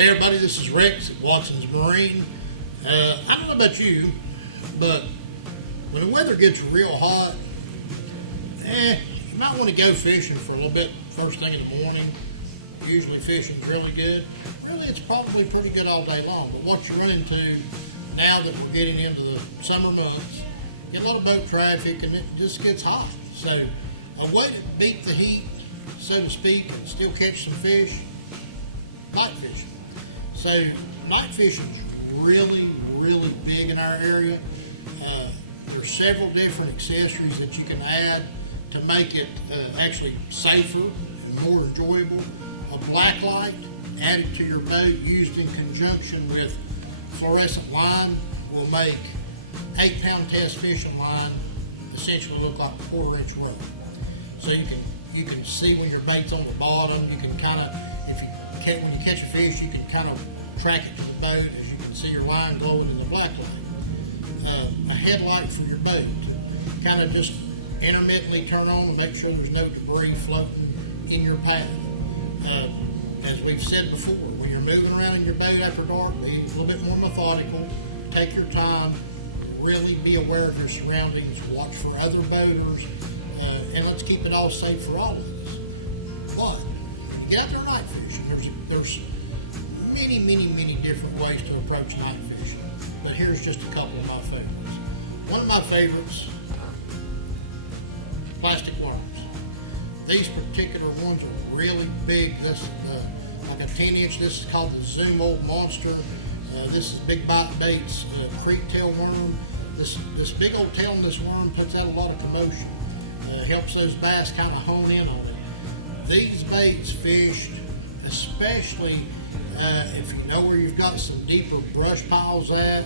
Hey everybody, this is Rex at Watson's Marine. I don't know about you, but when the weather gets real hot, you might want to go fishing for a little bit first thing in the morning. Usually fishing's really good. Really, it's probably pretty good all day long, but what you run into now that we're getting into the summer months, get a lot of boat traffic and it just gets hot. So a way to beat the heat, so to speak, and still catch some fish, night fishing. So night fishing is really, really big in our area. There's several different accessories that you can add to make it actually safer and more enjoyable. A black light added to your boat used in conjunction with fluorescent line will make 8-pound test fishing line essentially look like a 1/4-inch rope. So you can see when your bait's on the bottom. You can kind of, when you catch a fish, you can kind of track it to the boat as you can see your line glowing in the black light. A headlight for your boat, kind of just intermittently turn on and make sure there's no debris floating in your path. As we've said before, when you're moving around in your boat after dark, be a little bit more methodical, take your time, really be aware of your surroundings, watch for other boaters, and let's keep it all safe for all of us. But when you get out there night fishing, there's many different ways to approach night fishing. But here's just a couple of my favorites. One of my favorites, plastic worms. These particular ones are really big. This is like a 10-inch. This is called the Zoom Old Monster. This is Big Bite Baits creek tail worm. This big old tail on this worm puts out a lot of commotion. Helps those bass kind of hone in on it. These baits fished, especially if you know where you've got some deeper brush piles at,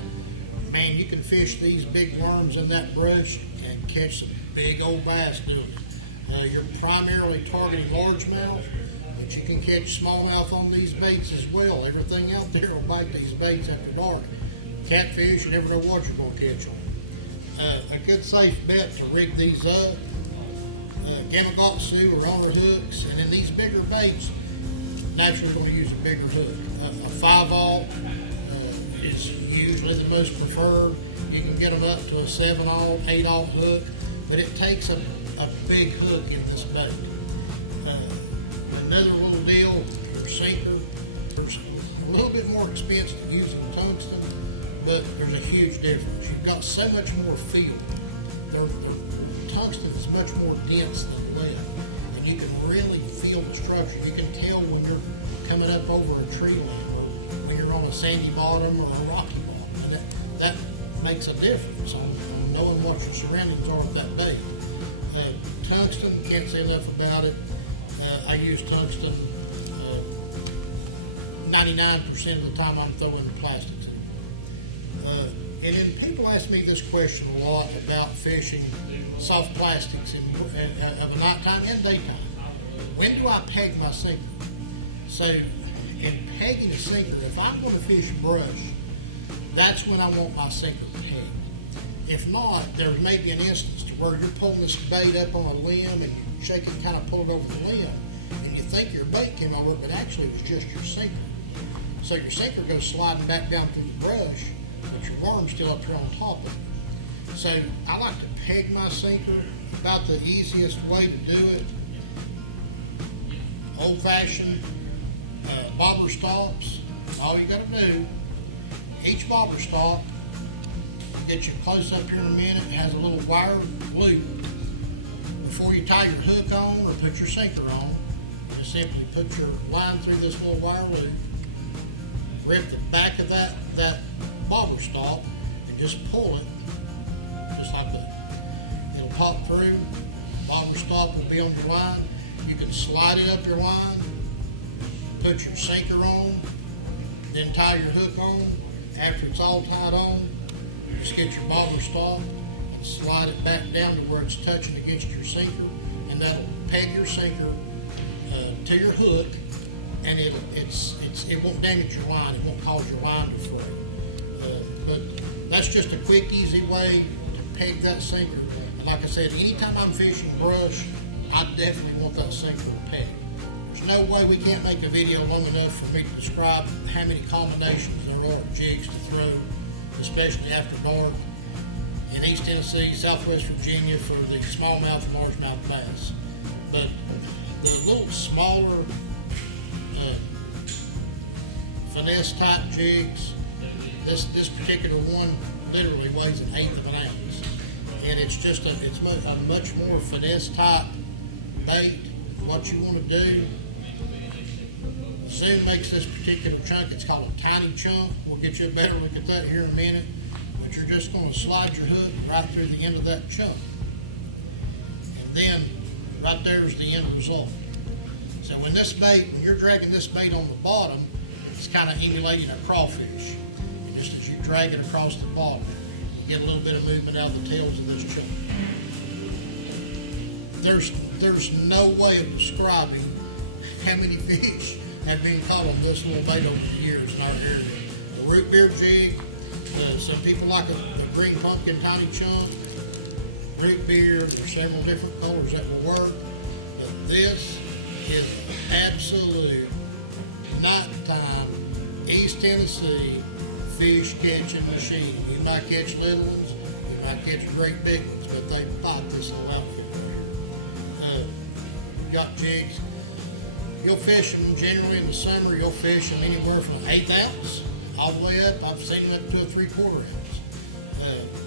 man, you can fish these big worms in that brush and catch some big old bass doing it. You're primarily targeting largemouth, but you can catch smallmouth on these baits as well. Everything out there will bite these baits after dark. Catfish, you never know what you're going to catch on. A good safe bet to rig these up, Gamakatsu or on hooks, and in these bigger baits, naturally going to use a bigger hook. A 5/0 is usually the most preferred. You can get them up to a 7/0, 8/0 hook, but it takes a big hook in this boat. Another little deal, your sinker. There's a little bit more expensive using tungsten, but there's a huge difference. You've got so much more feel. Tungsten is much more dense than lead, and you can really feel the structure. You can tell when you're coming up over a tree limb or when you're on a sandy bottom or a rocky bottom. And that makes a difference on knowing what your surroundings are with that bait. Tungsten, can't say enough about it. I use tungsten 99% of the time I'm throwing plastics in. And then people ask me this question a lot about fishing soft plastics of a nighttime and daytime. When do I peg my sinker? So in pegging a sinker, if I'm going to fish brush, that's when I want my sinker pegged. If not, there may be an instance to where you're pulling this bait up on a limb and you shake it, kind of pull it over the limb, and you think your bait came over, but actually it was just your sinker. So your sinker goes sliding back down through the brush, but your worm's still up here on top of it. So I like to peg my sinker. About the easiest way to do it, old-fashioned bobber stops. All you got to do, each bobber stop, get you close up here in a minute, it has a little wire loop. Before you tie your hook on or put your sinker on, you simply put your line through this little wire loop, rip the back of that bobber stop, and just pull it, just like that. It'll pop through, bobber stop will be on your line. You can slide it up your line, put your sinker on, then tie your hook on. After it's all tied on, just get your bobber stop and slide it back down to where it's touching against your sinker, and that'll peg your sinker to your hook, and it won't damage your line. It won't cause your line to fray. But that's just a quick, easy way to peg that sinker. And like I said, anytime I'm fishing brush, I definitely want that sinker pegged. There's no way we can't make a video long enough for me to describe how many combinations there are of jigs to throw, especially after dark, in East Tennessee, Southwest Virginia for the smallmouth and largemouth bass. But the little smaller finesse type jigs, this particular one literally weighs 1/8 of an ounce, and it's just a much more finesse type bait. What you want to do, Zoom makes this particular chunk. It's called a tiny chunk. We'll get you a better look at that here in a minute. But you're just going to slide your hook right through the end of that chunk, and then right there is the end result. So when you're dragging this bait on the bottom, it's kind of emulating a crawfish. And just as you drag it across the bottom, you get a little bit of movement out of the tails of this chunk. There's no way of describing how many fish have been caught on this little bait over the years in our area. The root beer jig, some people like a green pumpkin tiny chunk, root beer. There's several different colors that will work, but this is absolute nighttime East Tennessee fish catching machine. You might catch little ones, you might catch great big ones, but they fight this little outfit right here. Got jigs. You'll fish them generally in the summer. You'll fish them anywhere from 1/8 ounce all the way up. I've seen them up to a 3/4 ounce.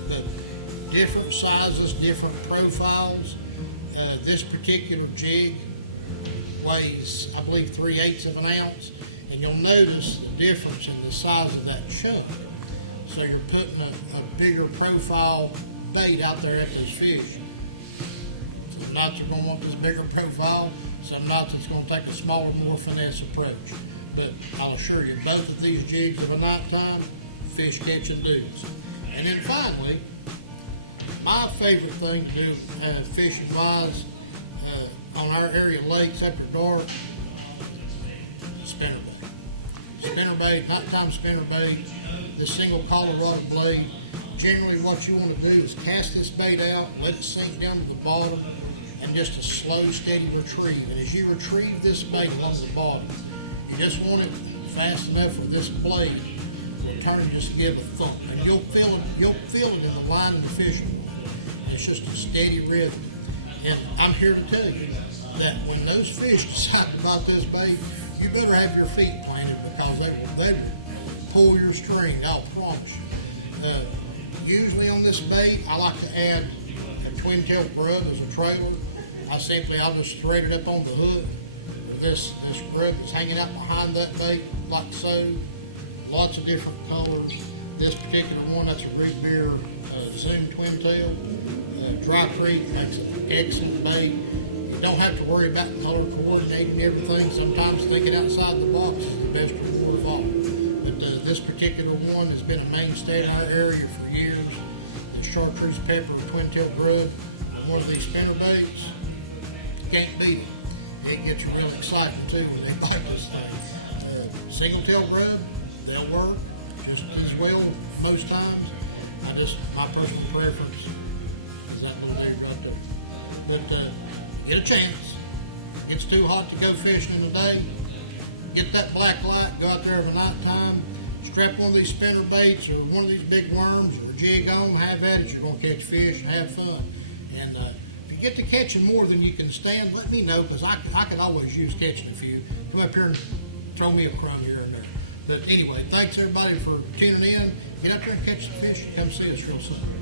But different sizes, different profiles. This particular jig weighs, I believe, 3/8 of an ounce, and you'll notice the difference in the size of that chunk. So you're putting a bigger profile bait out there at those fish. Some knots are going to want this bigger profile. Some knots it's going to take a smaller, more finesse approach. But I'll assure you, both of these jigs of a nighttime fish catching dudes. And then finally, my favorite thing to do fishing wise on our area lakes after dark, spinnerbait. Spinnerbait, nighttime spinnerbait, this single Colorado blade. Generally what you want to do is cast this bait out, let it sink down to the bottom, and just a slow, steady retrieve. And as you retrieve this bait along the bottom, you just want it fast enough for this blade will turn and just give a thump. And you'll feel it in the line of the fishing line. It's just a steady rhythm. And I'm here to tell you that when those fish decide to bite this bait, you better have your feet planted, because they will pull your string, I'll promise you. Usually on this bait, I like to add a twin-tailed grub as a trailer. I'll just thread it up on the hook. This grub is hanging out behind that bait, like so. Lots of different colors. This particular one, that's a root beer Zoom twin-tail. Dry Creek makes an excellent bait. You don't have to worry about color coordinating everything. Sometimes thinking outside the box is the best reward of all. But this particular one has been a mainstay in our area for years. The chartreuse pepper twin-tail grub, one of these spinner baits, can't beat it. It gets you real excited too when they bite this thing. Single tail grub, they'll work just as well most times. My personal preference is that little dude right there. But get a chance. It gets too hot to go fishing in the day. Get that black light, go out there at night time, strap one of these spinner baits or one of these big worms or jig on, have at it. You're going to catch fish and have fun. And if you get to catching more than you can stand, let me know, because I can always use catching a few. Come up here and throw me a crumb here and there. But anyway, thanks everybody for tuning in. Get up there and catch the fish. Come see us real soon.